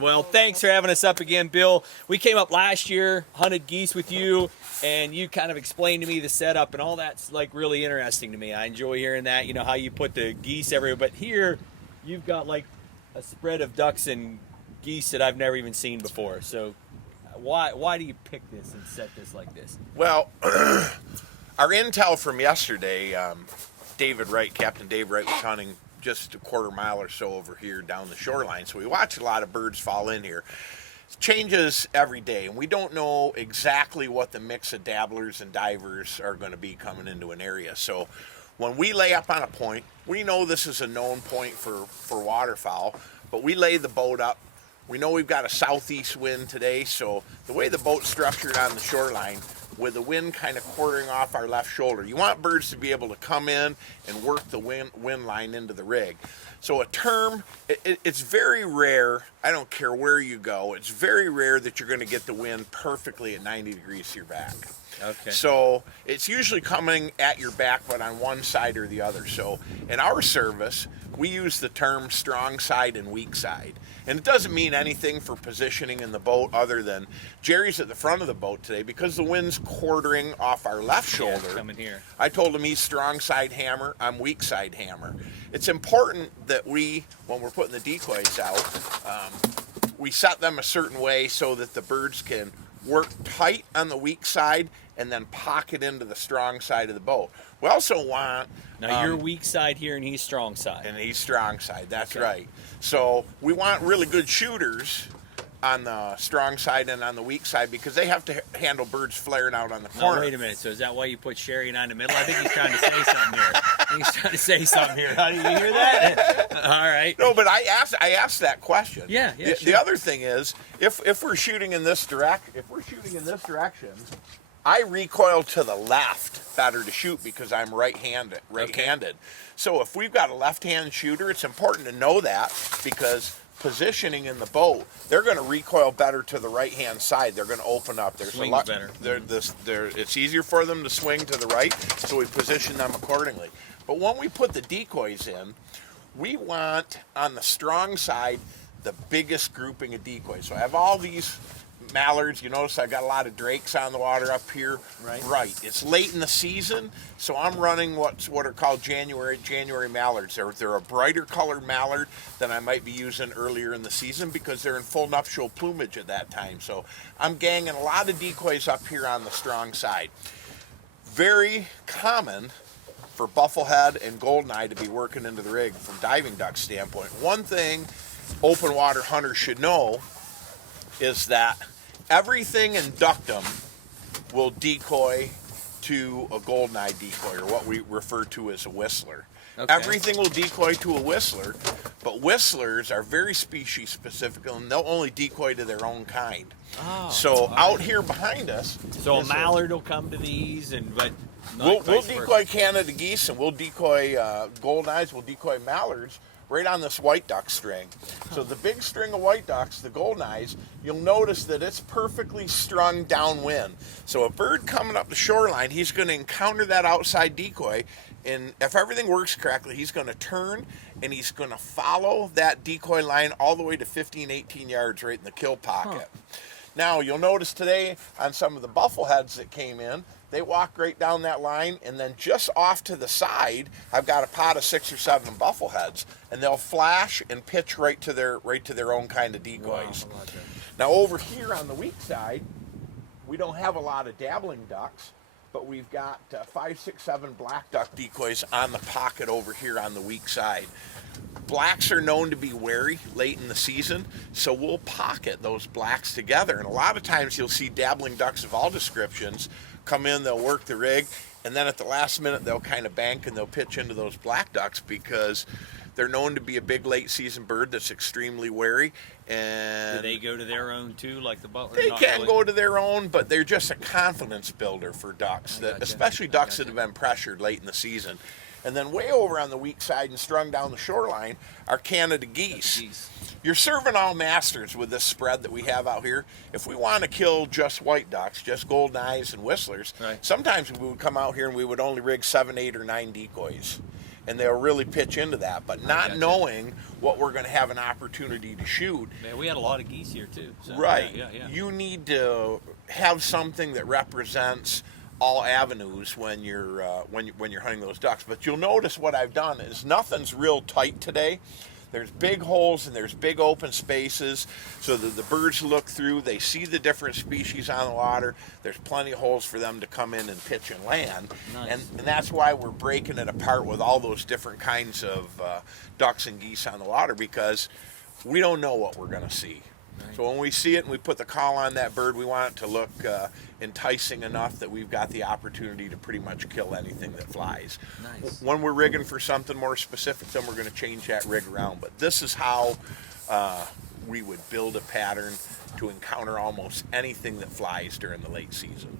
Well, thanks for having us up again, Bill. We came up last year, hunted geese with you, and you kind of explained to me the setup, and all that's like really interesting to me. I enjoy hearing that, you know, how you put the geese everywhere. But here, you've got like a spread of ducks and geese that I've never even seen before. So why do you pick this and set this like this? Well, our intel from yesterday, Captain Dave Wright was hunting just a quarter mile or so over here down the shoreline. So we watch a lot of birds fall in here. It changes every day, and we don't know exactly what the mix of dabblers and divers are going to be coming into an area. So when we lay up on a point, we know this is a known point for waterfowl, but we lay the boat up. We know we've got a southeast wind today, so the way the boat's structured on the shoreline, with the wind kind of quartering off our left shoulder, you want birds to be able to come in and work the wind line into the rig. So a term, it's very rare, I don't care where you go, it's very rare that you're going to get the wind perfectly at 90 degrees to your back. Okay. So it's usually coming at your back, but on one side or the other. So in our service, we use the term strong side and weak side. And it doesn't mean anything for positioning in the boat other than Jerry's at the front of the boat today because the wind's quartering off our left shoulder. Yeah, coming here. I told him he's strong side hammer, I'm weak side hammer. It's important that when we're putting the decoys out, we set them a certain way so that the birds can work tight on the weak side and then pocket into the strong side of the boat. We also want... Now you're weak side here and he's strong side. And he's strong side, that's okay. right. So we want really good shooters on the strong side and on the weak side because they have to handle birds flaring out on the corner. No, wait a minute. So is that why you put Sherry and I in the middle? I think he's trying to say something here. He's trying to say something here. How do you hear that? All right. No, but I asked that question. Yeah, sure. The other thing is, if we're shooting in this direction, I recoil to the left better to shoot because I'm right-handed. Okay. So if we've got a left-hand shooter, it's important to know that because positioning in the boat, they're going to recoil better to the right-hand side. They're going to open up. Swings better. It's easier for them to swing to the right, so we position them accordingly. But when we put the decoys in, we want, on the strong side, the biggest grouping of decoys. So I have all these mallards. You notice I've got a lot of drakes on the water up here. Right. It's late in the season, so I'm running what are called January mallards. They're a brighter colored mallard than I might be using earlier in the season because they're in full nuptial plumage at that time. So I'm ganging a lot of decoys up here on the strong side. Very common for bufflehead and goldeneye to be working into the rig from diving duck standpoint. One thing open water hunters should know is that everything in duckdom will decoy to a goldeneye decoy, or what we refer to as a whistler. Okay. Everything will decoy to a whistler, but whistlers are very species specific, and they'll only decoy to their own kind. So out here behind us... So a mallard will come to these, but... We'll decoy Canada geese, and we'll decoy goldeneyes, we'll decoy mallards, right on this white duck string. So the big string of white ducks, the goldeneyes, you'll notice that it's perfectly strung downwind. So a bird coming up the shoreline, he's going to encounter that outside decoy, and if everything works correctly, he's going to turn and he's going to follow that decoy line all the way to 15, 18 yards right in the kill pocket. Now, you'll notice today on some of the buffleheads that came in, they walk right down that line, and then just off to the side, I've got a pot of 6 or 7 buffleheads, and they'll flash and pitch right to their own kind of decoys. Wow, now over here on the weak side, we don't have a lot of dabbling ducks, but we've got 5, 6, 7 black duck decoys on the pocket over here on the weak side. Blacks are known to be wary late in the season, so we'll pocket those blacks together. And a lot of times you'll see dabbling ducks of all descriptions come in, they'll work the rig, and then at the last minute they'll kind of bank and they'll pitch into those black ducks because they're known to be a big late season bird that's extremely wary. And do they go to their own too, like the butler? They can go to their own, but they're just a confidence builder for ducks, especially ducks that have been pressured late in the season. And then way over on the weak side and strung down the shoreline are Canada geese. You're serving all masters with this spread that we have out here. If we want to kill just white ducks, just goldeneyes and whistlers, sometimes we would come out here and we would only rig 7, 8, or 9 decoys. and they'll really pitch into that. But not gotcha. knowing what we're going to have an opportunity to shoot. Man, we had a lot of geese here too. So, Right. Yeah. You need to have something that represents all avenues when you're when you're hunting those ducks. But you'll notice what I've done is nothing's real tight today. There's big holes and there's big open spaces so that the birds look through. They see the different species on the water. There's plenty of holes for them to come in and pitch and land. Nice. And that's why we're breaking it apart with all those different kinds of ducks and geese on the water, because we don't know what we're going to see. Right. So when we see it and we put the call on that bird, we want it to look enticing enough that we've got the opportunity to pretty much kill anything that flies. Nice. When we're rigging for something more specific, then we're going to change that rig around. But this is how we would build a pattern to encounter almost anything that flies during the late season.